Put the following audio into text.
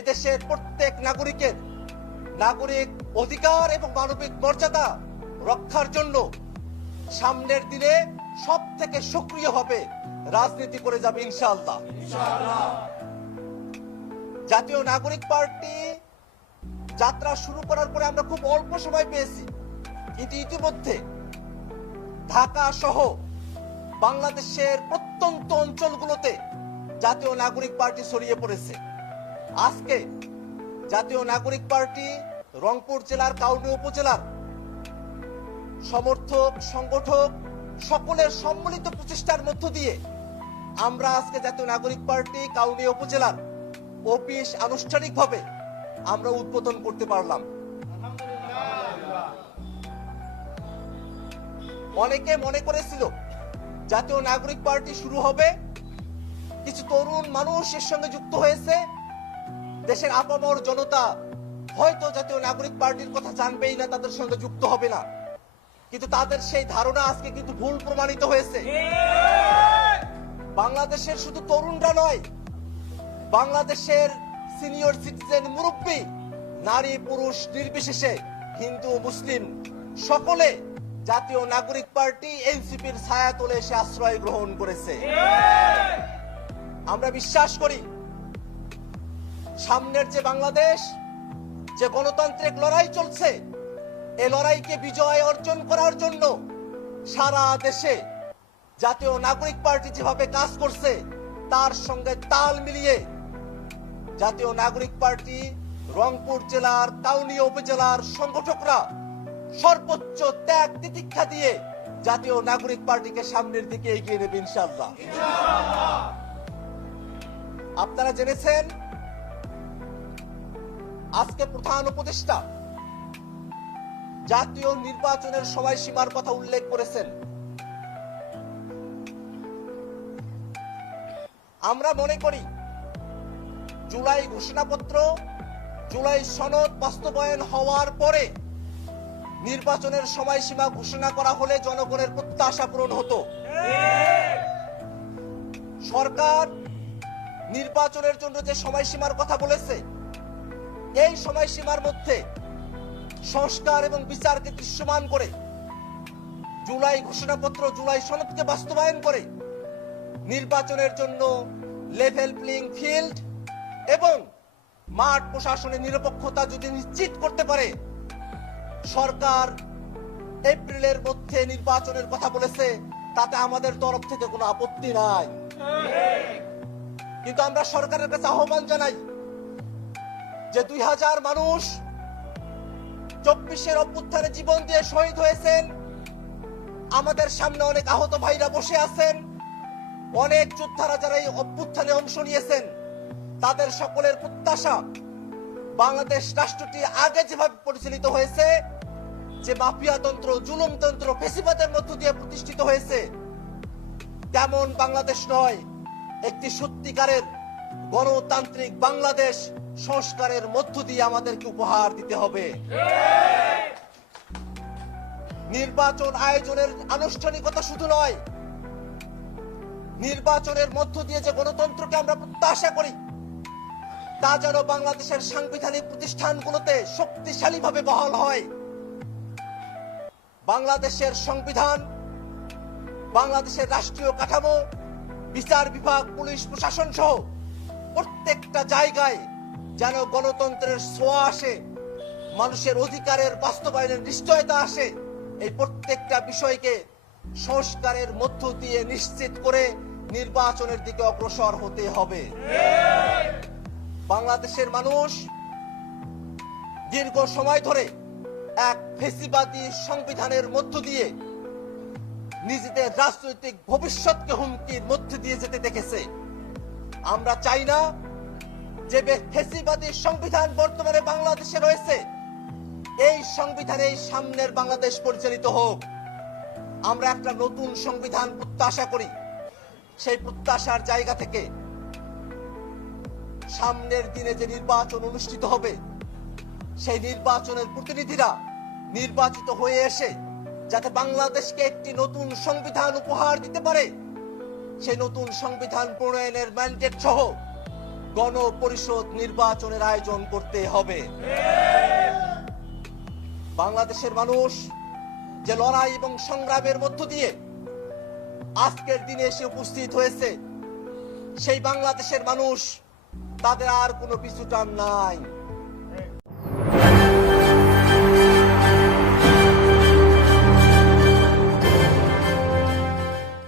এদেশের প্রত্যেক নাগরিকের নাগরিক অধিকার এবং মানবিক মর্যাদা রক্ষার জন্য সামনের দিনে সব থেকে সক্রিয়ভাবে রাজনীতি করে যাবে ইনশাআল্লাহ। জাতীয় নাগরিক পার্টি যাত্রা শুরু করার পরে আমরা খুব অল্প সময় পেয়েছি, কিন্তু ইতিমধ্যে ঢাকা সহ বাংলাদেশের প্রত্যন্ত অঞ্চলগুলোতে জাতীয় নাগরিক পার্টি ছড়িয়ে পড়েছে। আজকে জাতীয় নাগরিক পার্টি রংপুর জেলার কাউনিয়া উপজেলার সমর্থক সংগঠক সকলের সম্মিলিত প্রচেষ্টার মধ্য দিয়ে আমরা আজকে জাতীয় নাগরিক পার্টি কাউনিয়া উপজেলার অফিস আনুষ্ঠানিকভাবে আমরা উদ্বোধন করতে পারলাম। অনেকে মনে করেছিল জাতীয় নাগরিক পার্টি শুরু হবে, কিছু তরুণ মানুষ এর সঙ্গে যুক্ত হয়েছে, দেশের আপামর জনতা হয়তো জাতীয় নাগরিক পার্টির কথা জানবেই না, তাদের সঙ্গে যুক্ত হবে না, কিন্তু তাদের সেই ধারণা আজকে কিন্তু ভুল প্রমাণিত হয়েছে। বাংলাদেশের শুধু তরুণরা নয়, বাংলাদেশের সিনিয়র সিটিজেন, মুরব্বী, নারী পুরুষ নির্বিশেষে, হিন্দু মুসলিম সকলে জাতীয় নাগরিক পার্টি এনসিপির ছায়াতলে এসে আশ্রয় গ্রহণ করেছে। আমরা বিশ্বাস করি সামনের যে বাংলাদেশ, যে গণতান্ত্রিক লড়াই চলছে, এই লড়াইকে বিজয় অর্জন করার জন্য সারা দেশে জাতীয় নাগরিক পার্টি যেভাবে কাজ করছে তার সঙ্গে তাল মিলিয়ে জাতীয় নাগরিক পার্টি রংপুর জেলার কাউনিয়া উপজেলার সংগঠকরা সর্বোচ্চ ত্যাগ তিতিক্ষা দিয়ে জাতীয় নাগরিক পার্টিকে সামনের দিকে এগিয়ে নেবে ইনশাআল্লাহ। আপনারা জেনেছেন আজকে প্রধান উপদেষ্টা জাতীয় নির্বাচনের সময়সীমার কথা উল্লেখ করেছেন। আমরা মনে করি জুলাই ঘোষণাপত্র, জুলাই সনদ বাস্তবায়ন হওয়ার পরে নির্বাচনের সময়সীমা ঘোষণা করা হলে জনগণের প্রত্যাশা পূরণ হতো। সরকার নির্বাচনের জন্য যে সময়সীমার কথা বলেছে, এই সময়সীমার মধ্যে সংস্কার এবং বিচারকে দৃশ্যমান করে জুলাই ঘোষণাপত্র, জুলাই সনদকে বাস্তবায়ন করে নির্বাচনের জন্য লেভেল প্লেইং ফিল্ড এবং মাঠ প্রশাসনের নিরপেক্ষতা যদি নিশ্চিত করতে পারে, সরকার এপ্রিলের মধ্যে নির্বাচনের কথা বলেছে, তাতে আমাদের তরফ থেকে কোনো আপত্তি নাই। কিন্তু আমরা সরকারের কাছে আহ্বান জানাই যে 2000 মানুষ 24-এর অভ্যুত্থানে জীবন দিয়ে শহীদ হয়েছেন, আমাদের সামনে অনেক আহত ভাইরা বসে আছেন, অনেক যোদ্ধারা যারা এই অভ্যুত্থানে অংশ নিয়েছেন, তাদের সকলের প্রত্যাশা বাংলাদেশ রাষ্ট্রটি আগে যেভাবে পরিচালিত হয়েছে, যে মাফিয়াতন্ত্র, জুলুমতন্ত্র, ফেসিবাদের মধ্য দিয়ে প্রতিষ্ঠিত হয়েছে, তেমন বাংলাদেশ নয়, একটি সত্যিকারের গণতান্ত্রিক বাংলাদেশ সংস্কারের মধ্য দিয়ে আমাদেরকে উপহার দিতে হবে। নির্বাচন আয়োজনের আনুষ্ঠানিকতা শুধু নয়, নির্বাচনের মধ্য দিয়ে যে গণতন্ত্রকে আমরা প্রত্যাশা করি তা যেন বাংলাদেশের সাংবিধানিক প্রতিষ্ঠানগুলোতে শক্তিশালীভাবে বহাল হয়। বাংলাদেশের সংবিধান, বাংলাদেশের রাষ্ট্রীয় কাঠামো, বিচার বিভাগ, পুলিশ প্রশাসন সহ প্রত্যেকটা জায়গায় যেন গণতন্ত্রের ছোঁয়া আসে, মানুষের অধিকারের বাস্তবায়নের নিশ্চয়তা আসে, এই প্রত্যেকটা বিষয়কে সংস্কারের মধ্য দিয়ে নিশ্চিত করে নির্বাচনের দিকে অগ্রসর হতে হবে। বাংলাদেশের মানুষ দীর্ঘ সময় ধরে এক ফেসিবাদী সংবিধানের মধ্য দিয়ে নিজেদের রাজনৈতিক ভবিষ্যৎকে হুমকির মধ্যে দিয়ে যেতে দেখেছে। আমরা চাই না যে ফেসিবাদী সংবিধান বর্তমানে বাংলাদেশে রয়েছে, এই সংবিধানে সামনের বাংলাদেশ পরিচালিত হোক। আমরা একটা নতুন সংবিধান প্রত্যাশা করি। সেই প্রত্যাশার জায়গা থেকে সামনের দিনে যে নির্বাচন অনুষ্ঠিত হবে, সেই নির্বাচনের প্রতিনিধিরা নির্বাচিত হয়ে এসে যাতে বাংলাদেশকে একটি নতুন সংবিধান উপহার দিতে পারে, সেই নতুন সংবিধান প্রণয়নের ম্যান্ডেট সহ গণপরিষদ নির্বাচনের আয়োজন করতে হবে। বাংলাদেশের মানুষ যে লড়াই এবং সংগ্রামের মধ্য দিয়ে আজকের দিনে এসে উপস্থিত হয়েছে, সেই বাংলাদেশের মানুষ তাদের আর কোনো পিছুটান নাই।